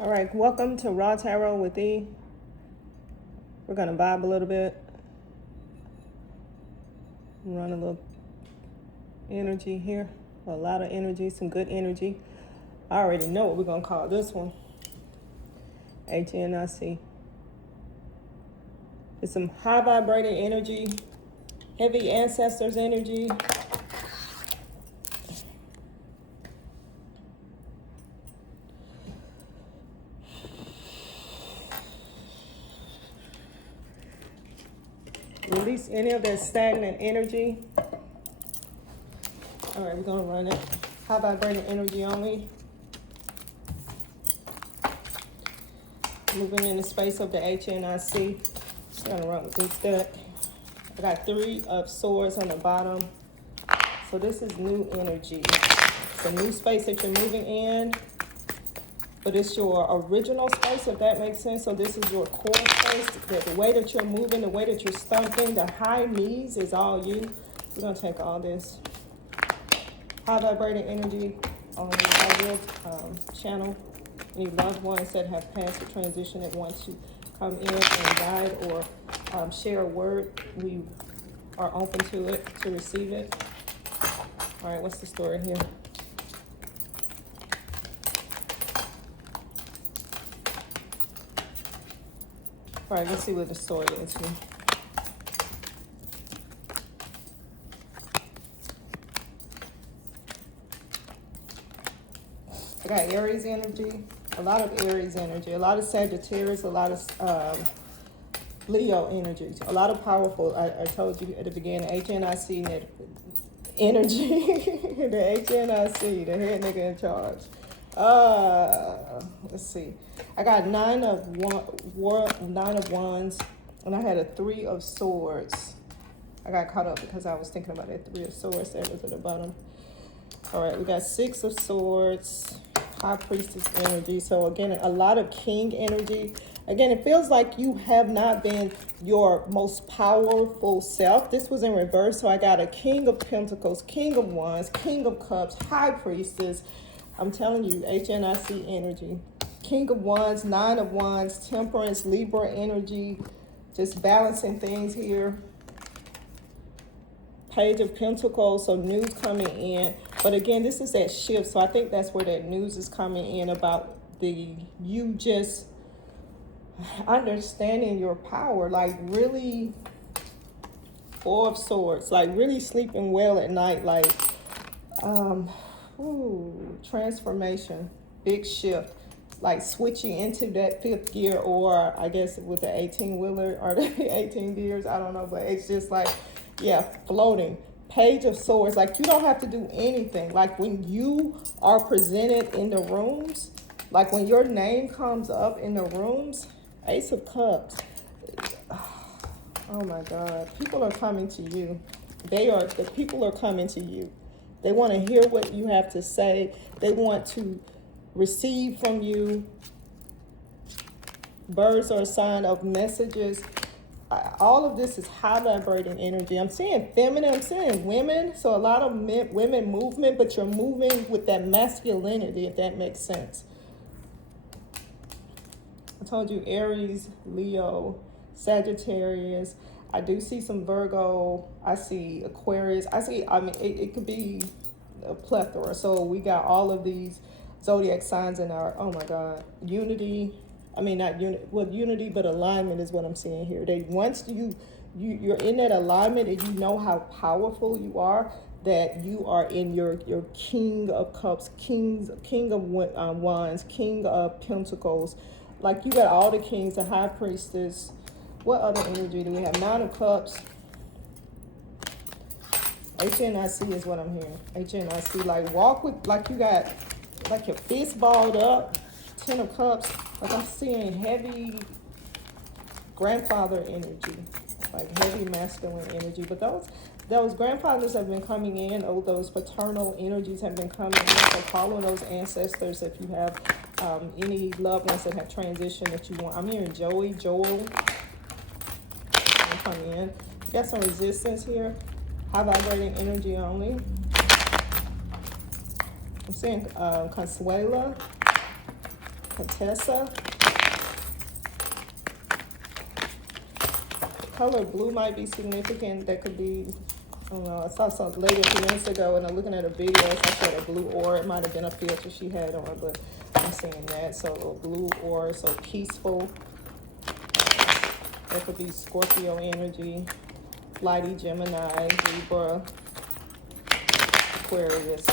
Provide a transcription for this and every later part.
All right, welcome to Raw Tarot with E. We're going to vibe a little bit, run a little energy here, a lot of energy, some good energy. I already know what we're going to call this one. HNIC. It's some high vibrating energy, heavy ancestors energy. Release any of that stagnant energy. All right, we're going to run it. High vibrating energy only. Moving in the space of the HNIC. I'm going to run with this deck. I got 3 of swords on the bottom. So this is new energy. It's a new space that you're moving in. But it's your original space, if that makes sense. So this is your core space. The way that you're moving, the way that you're stomping, the high knees is all you. We're going to take all this high vibrating energy on the channel. Any loved ones that have passed the transition that want to come in and guide or share a word, we are open to it, to receive it. All right, what's the story here? All right, let's see what the story is here. I got Aries energy, a lot of Aries energy, a lot of Sagittarius, a lot of Leo energy, a lot of powerful, I told you at the beginning, HNIC energy, the HNIC, the head nigga in charge. Let's see. I got 9 of Wands, and I had a 3 of Swords. I got caught up because I was thinking about that 3 of Swords that was at the bottom. All right, we got 6 of Swords, High Priestess energy. So again, a lot of King energy. Again, it feels like you have not been your most powerful self. This was in reverse. So I got a King of Pentacles, King of Wands, King of Cups, High Priestess. I'm telling you, HNIC energy. King of Wands, 9 of Wands, Temperance, Libra energy. Just balancing things here. Page of Pentacles, so news coming in. But again, this is that shift. So I think that's where that news is coming in about you just understanding your power, like really 4 of Swords, like really sleeping well at night, like transformation, big shift, like switching into that 5th gear, or I guess with the 18-wheeler or the 18 gears, I don't know, but it's just like, yeah, floating. Page of Swords, like you don't have to do anything. Like when you are presented in the rooms, like when your name comes up in the rooms, Ace of Cups. Oh my God. People are coming to you. The people are coming to you. They want to hear what you have to say. They want to receive from you. Birds are a sign of messages. All of this is high vibrating energy. I'm seeing feminine, I'm seeing women. So a lot of women movement, but you're moving with that masculinity, if that makes sense. I told you Aries, Leo, Sagittarius. I do see some Virgo. I see Aquarius. It could be a plethora. So we got all of these zodiac signs in our, oh my God, unity. I mean, not unity, well, unity, but alignment is what I'm seeing here. Once you're in that alignment and you know how powerful you are, that you are in your King of Cups, King of Wands, King of Pentacles. Like you got all the kings, the High Priestess. What other energy do we have? 9 of Cups. HNIC is what I'm hearing. HNIC, like walk with, like you got, like your fist balled up. 10 of Cups. Like I'm seeing heavy grandfather energy, like heavy masculine energy. But those grandfathers have been coming in, or those paternal energies have been coming in. So call on those ancestors if you have any loved ones that have transitioned that you want. I'm hearing Joel. Come in. You got some resistance here. High vibrating energy only. I'm seeing Consuela. Contessa. Color blue might be significant. That could be, I don't know. I saw some lady a few minutes ago and I'm looking at a video. So I said a blue aura. It might have been a filter she had on, but I'm seeing that. So a blue aura, so peaceful. That could be Scorpio energy, flighty Gemini, Libra, Aquarius.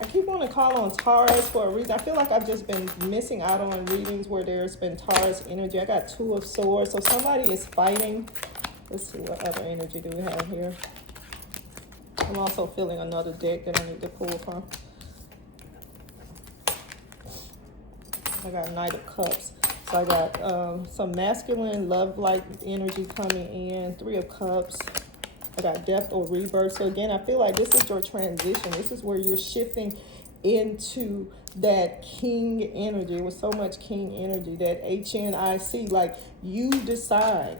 I keep wanting to call on Taurus for a reason. I feel like I've just been missing out on readings where there's been Taurus energy. I got 2 of Swords, so somebody is fighting. Let's see what other energy do we have here. I'm also feeling another deck that I need to pull from. I got Knight of Cups. So I got some masculine love-like energy coming in. 3 of Cups. I got Death or Rebirth. So again, I feel like this is your transition. This is where you're shifting into that king energy with so much king energy, that HNIC, like you decide.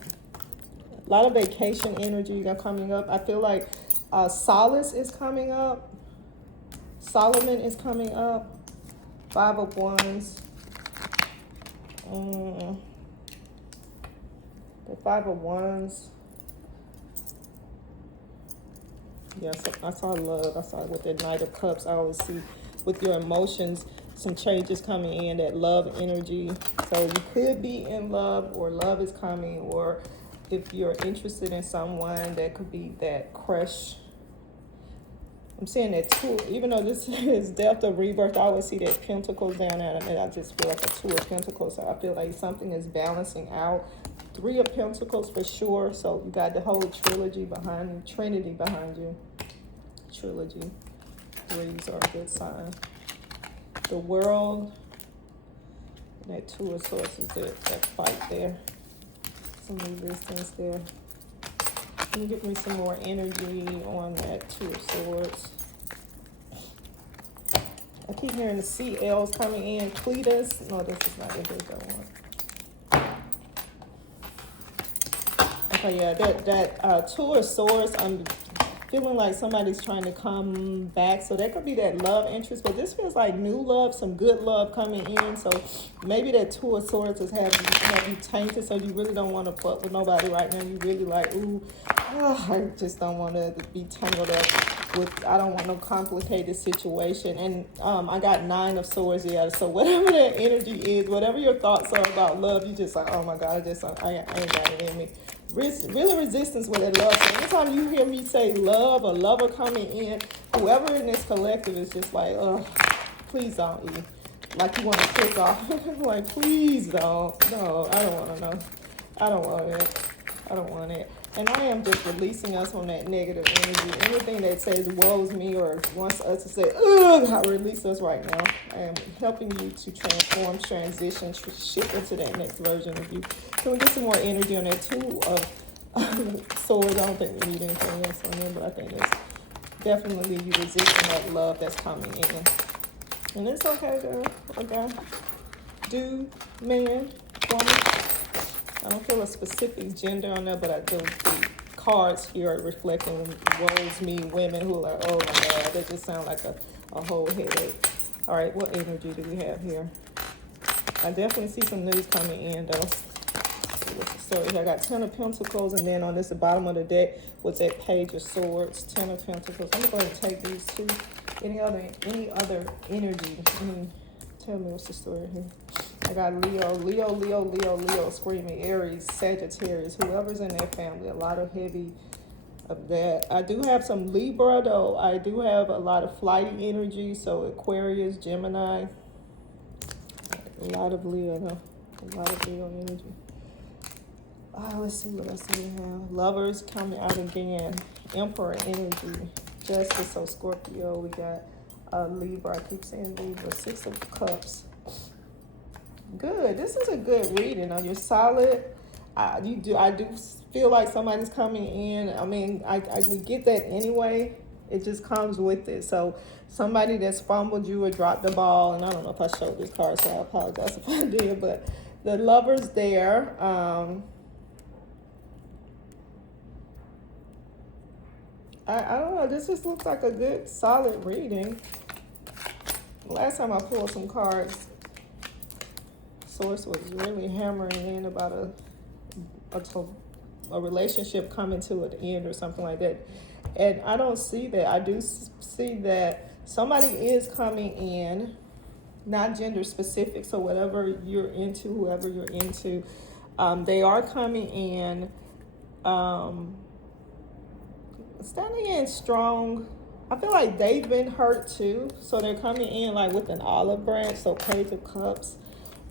A lot of vacation energy got coming up. I feel like Solace is coming up. Solomon is coming up. 5 of Wands. The 5 of Wands. Yes, I saw love. I saw with the Knight of Cups. I always see with your emotions some changes coming in, that love energy. So you could be in love, or love is coming, or if you're interested in someone, that could be that crush. I'm saying that too, even though this is Death or Rebirth, I always see that Pentacles down there, and I just feel like a 2 of Pentacles. So I feel like something is balancing out. 3 of Pentacles for sure. So you got the whole trilogy behind you, Trinity behind you. Trilogy. 3s are a good sign. The World. And that 2 of Swords is that fight there. Some resistance there. Can you give me some more energy on that 2 of Swords? I keep hearing the CLs coming in. Cletus. No, this is not it. There's that one. Okay, yeah, that 2 of Swords, I'm feeling like somebody's trying to come back. So that could be that love interest, but this feels like new love, some good love coming in. So maybe that 2 of Swords has have you tainted, so you really don't want to fuck with nobody right now. You really like, ooh, I just don't want to be tangled up with, I don't want no complicated situation. And I got 9 of Swords, yeah. So whatever that energy is, whatever your thoughts are about love, you just like, oh my God, I ain't got it in me. Really resistance with that love. So anytime you hear me say love, a lover coming in, whoever in this collective is just like, oh, please don't eat. Like you want to kick off. Like, please don't. No, I don't want to know. I don't want it. I don't want it. And I am just releasing us from that negative energy. Anything that says woes me or wants us to say, ugh, I release us right now. I am helping you to transform, transition, shift into that next version of you. Can we get some more energy on that 2 of Swords? I don't think we need anything else on them, but I think it's definitely you resisting that love that's coming in. And it's okay, girl. Okay. Dude, man, woman. I don't feel a specific gender on there, but I do. The cards here are reflecting woes me, women who are like, oh my God, that just sound like a whole headache. All right, what energy do we have here? I definitely see some news coming in, though. So I got 10 of Pentacles, and then on this the bottom of the deck was that Page of Swords, 10 of Pentacles. I'm going to take these 2. Any other energy? Tell me what's the story here. I got Leo, screaming, Aries, Sagittarius, whoever's in their family. A lot of heavy of that. I do have some Libra, though. I do have a lot of flighty energy, so Aquarius, Gemini. A lot of Leo, though. A lot of Leo energy. Let's see what else we have. Lovers coming out again. Emperor energy. Justice, so Scorpio. We got Libra. I keep saying Libra. 6 of Cups. Good. This is a good reading. You're solid. I do feel like somebody's coming in. I mean, we get that anyway. It just comes with it. So somebody that's fumbled you or dropped the ball, and I don't know if I showed this card, so I apologize if I did, but the Lover's there. I don't know. This just looks like a good, solid reading. Last time I pulled some cards, Source was really hammering in about a relationship coming to an end or something like that. And I don't see that. I do see that somebody is coming in, not gender specific. So whatever you're into, whoever you're into, they are coming in, standing in strong. I feel like they've been hurt too. So they're coming in like with an olive branch. So Page of Cups.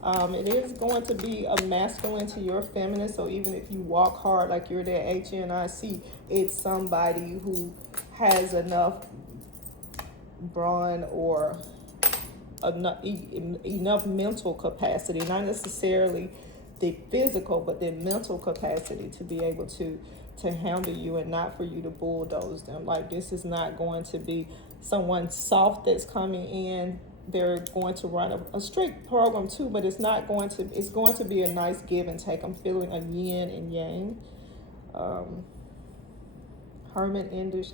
It is going to be a masculine to your feminine. So even if you walk hard like you're that HNIC, it's somebody who has enough brawn or enough mental capacity, not necessarily the physical, but the mental capacity to be able to handle you and not for you to bulldoze them. Like, this is not going to be someone soft that's coming in. They're going to run a strict program too, but it's going to be a nice give and take. I'm feeling a yin and yang. Hermit in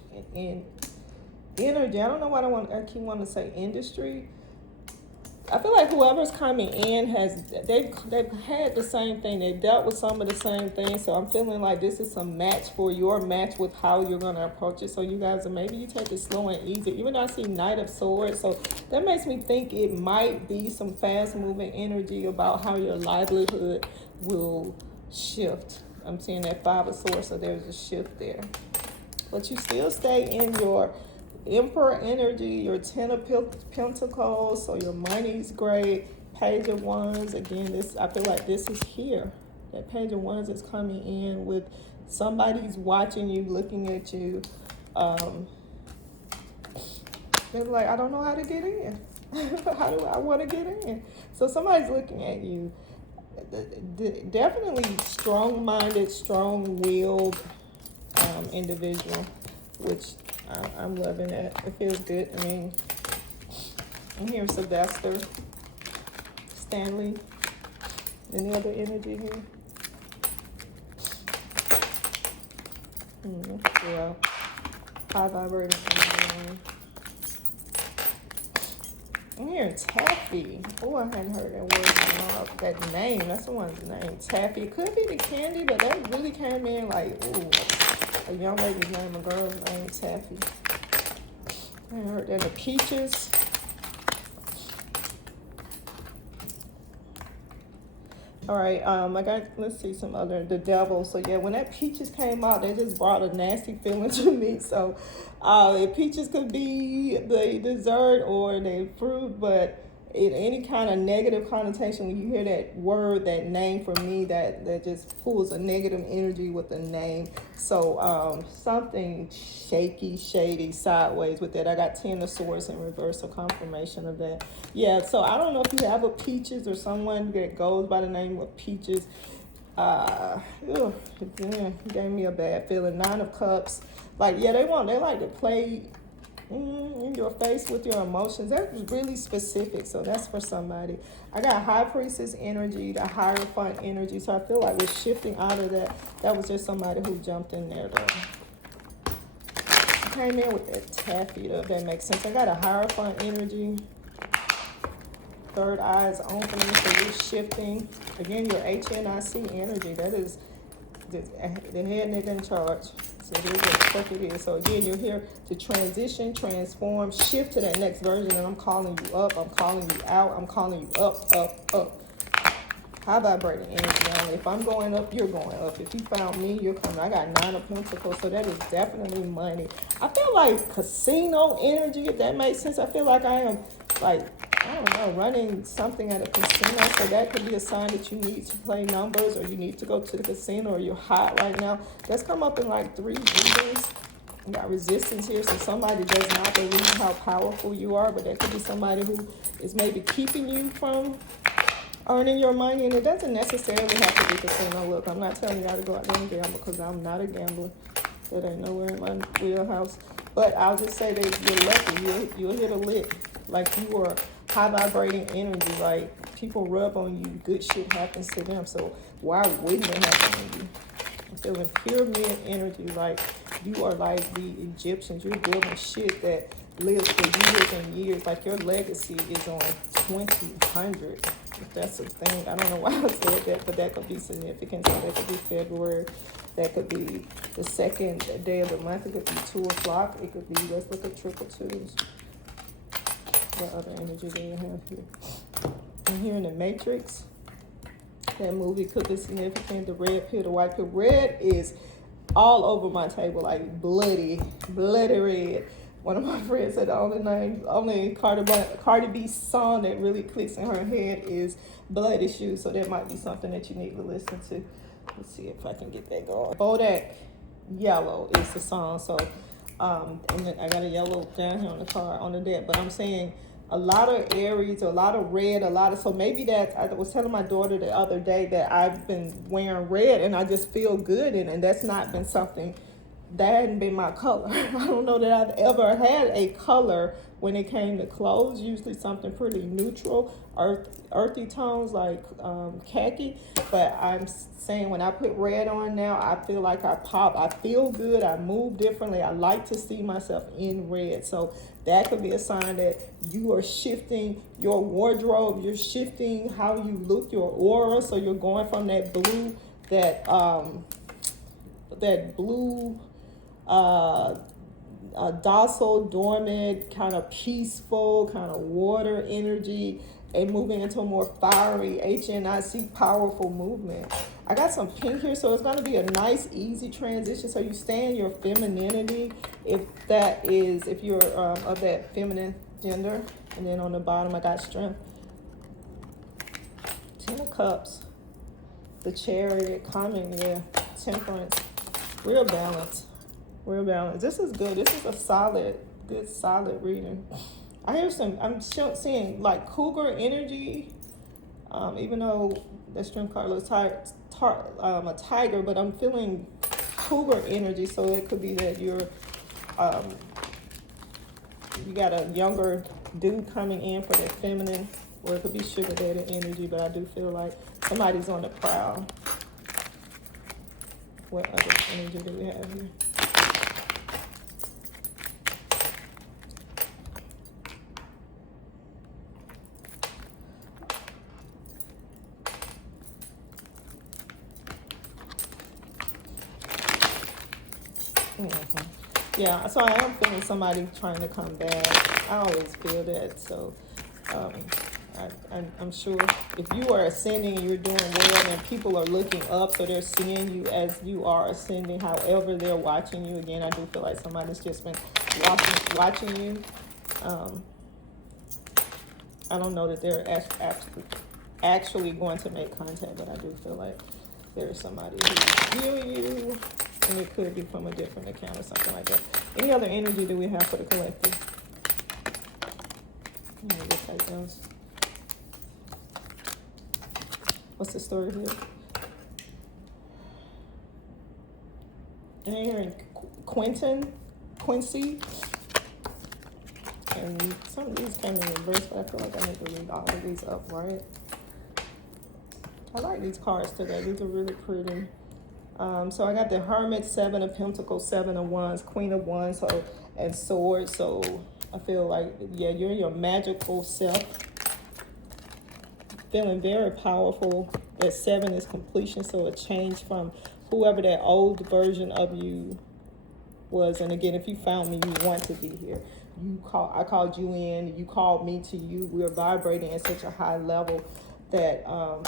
energy. I don't know what I keep wanting to say industry. I feel like whoever's coming in they've had the same thing. They dealt with some of the same things. So I'm feeling like this is some match for your match with how you're going to approach it. So you guys, maybe you take it slow and easy. Even though I see Knight of Swords, so that makes me think it might be some fast moving energy about how your livelihood will shift. I'm seeing that Five of Swords, so there's a shift there. But you still stay in your Emperor energy, your Ten of Pentacles, so your money's great. Page of Wands, again, I feel like this is here. That Page of Wands is coming in with somebody's watching you, looking at you. They're like, I don't know how to get in. How do I want to get in? So somebody's looking at you. Definitely strong-minded, strong-willed individual, which I'm loving that. It feels good. I mean, I'm hearing Sylvester, Stanley. Any other energy here? Yeah. High vibrating energy. I'm hearing Taffy. Oh, I hadn't heard that word. That name. That's someone's name. Taffy. It could be the candy, but that really came in like, ooh. A young lady's name, a girl's name, Taffy. I heard that. The Peaches. All right, I got, let's see some other, the Devil. So yeah, when that Peaches came out, they just brought a nasty feeling to me. So Peaches could be the dessert or the fruit, but in any kind of negative connotation, when you hear that word, that name, for me, that just pulls a negative energy with the name. So something shaky, shady, sideways with that. I got Ten of Swords in reverse, so confirmation of that. Yeah, so I don't know if you have a Peaches or someone that goes by the name of Peaches. It gave me a bad feeling. Nine of Cups. Like, yeah, they like to play in your face with your emotions. That's really specific, so that's for somebody. I got High Priestess energy, the Hierophant energy, so I feel like we're shifting out of that. That was just somebody who jumped in there though. Came in with that Taffy though, if that makes sense. I got a Hierophant energy. Third eye is opening, so you're shifting. Again, your HNIC energy, that is the head nigga in charge. So it is what the fuck it is. So again, you're here to transition, transform, shift to that next version. And I'm calling you up. I'm calling you out. I'm calling you up, up, up. High vibrating energy only. If I'm going up, you're going up. If you found me, you're coming. I got Nine of Pentacles, so that is definitely money. I feel like casino energy, if that makes sense. I feel like I am, like, I don't know, running something at a casino. So that could be a sign that you need to play numbers, or you need to go to the casino, or you're hot right now. That's come up in like 3 readings. You got Resistance here, so somebody does not believe how powerful you are, but that could be somebody who is maybe keeping you from earning your money, and it doesn't necessarily have to be casino. Look, I'm not telling you how to go out there and gamble, because I'm not a gambler. That ain't nowhere in my wheelhouse. But I'll just say that you're lucky. You'll hit a lick. Like, you are high vibrating energy. Like, people rub on you, good shit happens to them. So why wouldn't it happen to you? I'm feeling pyramid energy. Like, you are like the Egyptians. You're building shit that lives for years and years. Like, your legacy is on 2000. If that's a thing, I don't know why I said that, but that could be significant. So that could be February. That could be the second day of the month. It could be 2 o'clock. It could be, let's look at triple twos. What other energy do we have here? I'm hearing the Matrix. That movie could be significant. The red pill, the white pill. Red is all over my table, like bloody red. One of my friends said the only Cardi B song that really clicks in her head is Bloody Shoes. So that might be something that you need to listen to. Let's see if I can get that going. Bodak Yellow is the song. So, and then I got a yellow down here on the card on the deck. But I'm saying a lot of Aries, a lot of red, so maybe that, I was telling my daughter the other day that I've been wearing red and I just feel good in it, and that's not been something, that hadn't been my color. I don't know that I've ever had a color when it came to clothes, usually something pretty neutral, earthy tones like khaki, but I'm saying when I put red on now, I feel like I pop, I feel good, I move differently, I like to see myself in red. So that could be a sign that you are shifting your wardrobe, you're shifting how you look, your aura, so you're going from that blue, that blue, docile, dormant, kind of peaceful, kind of water energy, and moving into a more fiery, HNIC, powerful movement. I got some pink here, so it's going to be a nice, easy transition. So you stay in your femininity, if you're of that feminine gender. And then on the bottom, I got strength. 10 of Cups, the Chariot, calming, yeah, temperance, real balance. Real balance. This is good. This is a solid reading. I'm seeing like cougar energy, even though that strength card looks a tiger, but I'm feeling cougar energy. So it could be that you got a younger dude coming in for that feminine, or it could be sugar daddy energy, but I do feel like somebody's on the prowl. What other energy do we have here? Yeah, so I am feeling somebody trying to come back. I always feel that. So I'm sure if you are ascending and you're doing well and people are looking up, so they're seeing you as you are ascending, however they're watching you. Again, I do feel like somebody's just been watching you. I don't know that they're actually going to make contact, but I do feel like there's somebody who's viewing you. And it could be from a different account or something like that. Any other energy do we have for the collective? What's the story here? And I'm hearing Quincy. And some of these came in reverse, but I feel like I need to read all of these up, right? I like these cards today. These are really pretty. So I got the Hermit, 7 of Pentacles, 7 of Wands, Queen of Wands, and Swords. So I feel like, yeah, you're your magical self. Feeling very powerful. That 7 is completion, so a change from whoever that old version of you was. And again, if you found me, you want to be here. I called you in, you called me to you. We're vibrating at such a high level that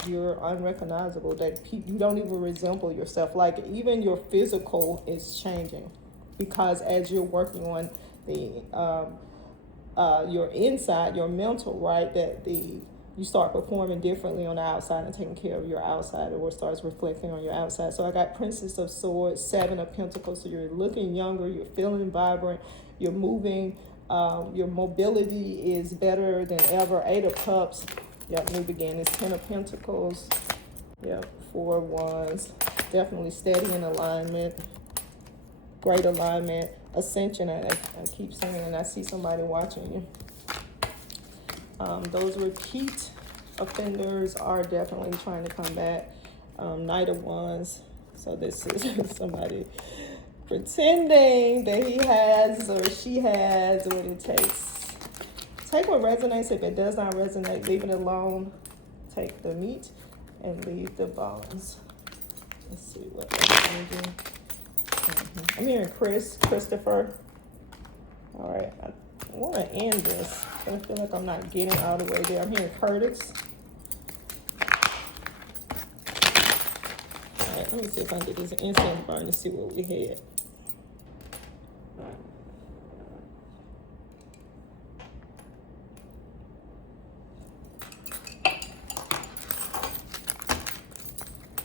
you're unrecognizable, that you don't even resemble yourself. Like even your physical is changing, because as you're working on the your inside, your mental, right, that you start performing differently on the outside and taking care of your outside, or it starts reflecting on your outside. So I got Princess of Swords, 7 of Pentacles. So you're looking younger, you're feeling vibrant, you're moving, your mobility is better than ever. 8 of Cups. Yep, new beginnings. 10 of Pentacles. Yep, 4 of Wands. Definitely steady in alignment. Great alignment. Ascension, I keep saying, and I see somebody watching you. Those repeat offenders are definitely trying to come back. Knight of Wands. So this is somebody pretending that he has or she has what it takes. Take what resonates. If it does not resonate, leave it alone. take the meat and leave the bones. Let's see what energy. I'm hearing Christopher. All right, I want to end this, but I feel like I'm not getting all the way there. I'm hearing Curtis. All right, let me see if I can get this incense burn to see what we had.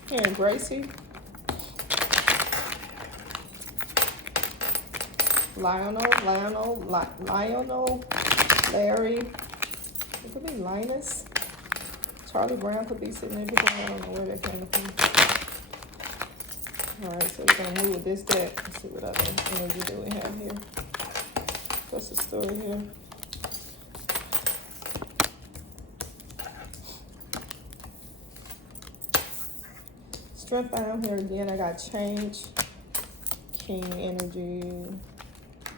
Hearing Gracie. Lionel, Larry. It could be Linus. Charlie Brown could be significant. I don't know where that came from. All right, so we're gonna move with this deck. Let's see what other energy do we have here. What's the story here? Strength down here again. I got change. King energy.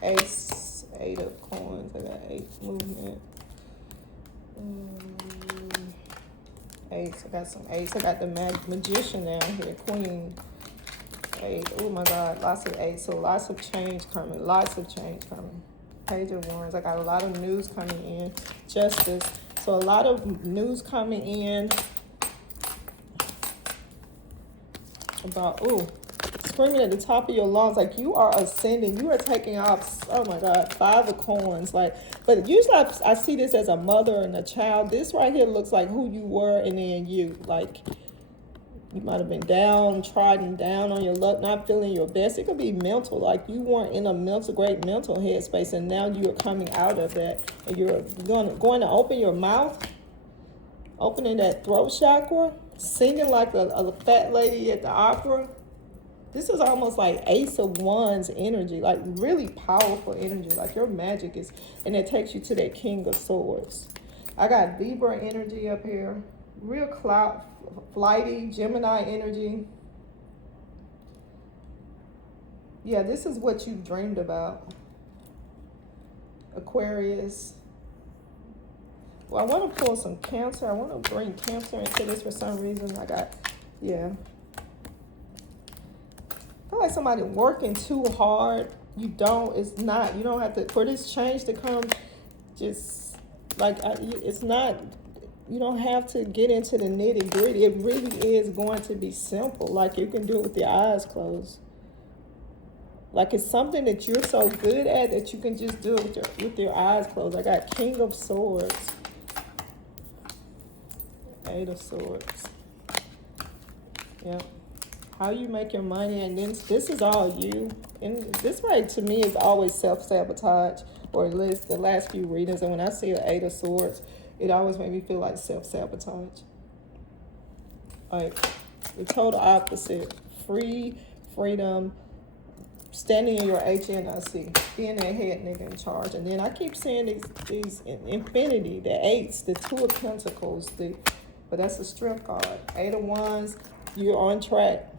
Ace, 8 of coins. I got 8 movement. Ace, I got some ace. I got the magician down here. Queen, 8. Oh my God, lots of 8. So lots of change coming. Page of Wands. I got a lot of news coming in. Justice. So a lot of news coming in about, screaming at the top of your lungs, like you are ascending, you are taking off. Oh my God, 5 of coins. Like, but usually I see this as a mother and a child. This right here looks like who you were and then you. Like, you might have been trodden down on your luck, not feeling your best. It could be mental, like you weren't in a great mental headspace, and now you are coming out of that, and you're going to open your mouth, opening that throat chakra, singing like a fat lady at the opera. This is almost like Ace of Wands energy, like really powerful energy. Like your magic is, and it takes you to that King of Swords. I got Libra energy up here. Real cloud, flighty, Gemini energy. Yeah, this is what you dreamed about. Aquarius. Well, I want to pull some Cancer. I want to bring Cancer into this for some reason. I got, yeah. I feel like somebody working too hard. You don't have to, for this change to come, just like, it's not, you don't have to get into the nitty gritty. It really is going to be simple. Like you can do it with your eyes closed. Like it's something that you're so good at that you can just do it with your eyes closed. I got King of Swords. 8 of Swords. Yep. How you make your money, and then this is all you. And this right to me is always self-sabotage, or at least the last few readings. And when I see an 8 of Swords, it always made me feel like self-sabotage. Like the total opposite. Freedom, standing in your HNIC, being that head nigga in charge. And then I keep seeing these infinity, the 8s, the 2 of Pentacles, but that's a strength card. 8 of Wands, you're on track.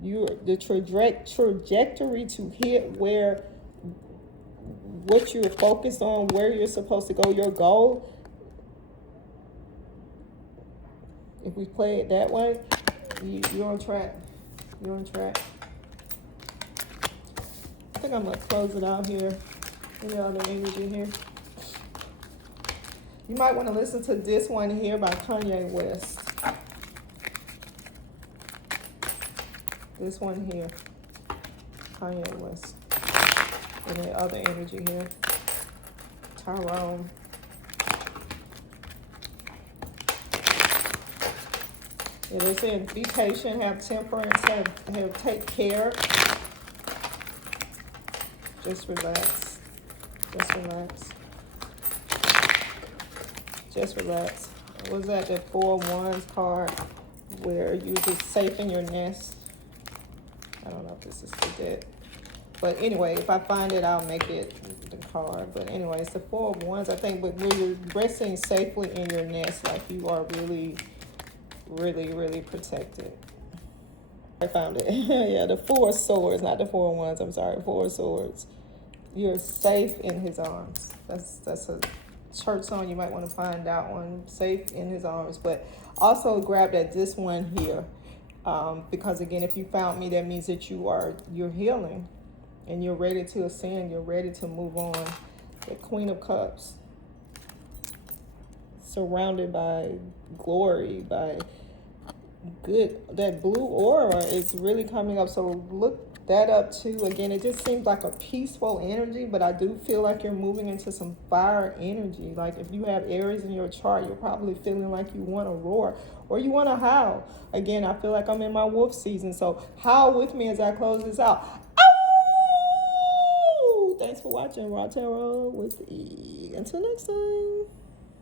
The trajectory to hit what you're focused on, where you're supposed to go, your goal. If we play it that way, you're on track. You're on track. I think I'm going to close it out here. Any other energy here? You might want to listen to this one here by Kanye West. This one here, Kanye West. And the other energy here, Tyrone. Yeah, they're saying be patient, have temperance, take care. Just relax. Just relax. Just relax. Was that the 4 of Wands card where you're just safe in your nest? I don't know if this is for that. But anyway, if I find it, I'll make it the card. But anyway, it's the 4 of Wands, I think. But when you're resting safely in your nest, like you are really, really, really protected. I found it. Yeah, the 4 of Swords, not the 4 of Wands. I'm sorry, 4 of Swords. You're safe in his arms. That's a church song, you might want to find that one, Safe in His Arms. But also grab this one here, because again, if you found me, that means that you're healing and you're ready to ascend, you're ready to move on. The Queen of Cups, surrounded by glory, by good. That blue aura is really coming up, so look that up too. Again, it just seems like a peaceful energy, but I do feel like you're moving into some fire energy. Like if you have Aries in your chart, you're probably feeling like you want to roar or you want to howl. Again, I feel like I'm in my wolf season, so howl with me as I close this out. Ow! Thanks for watching Raw Tarot with E. Until next time.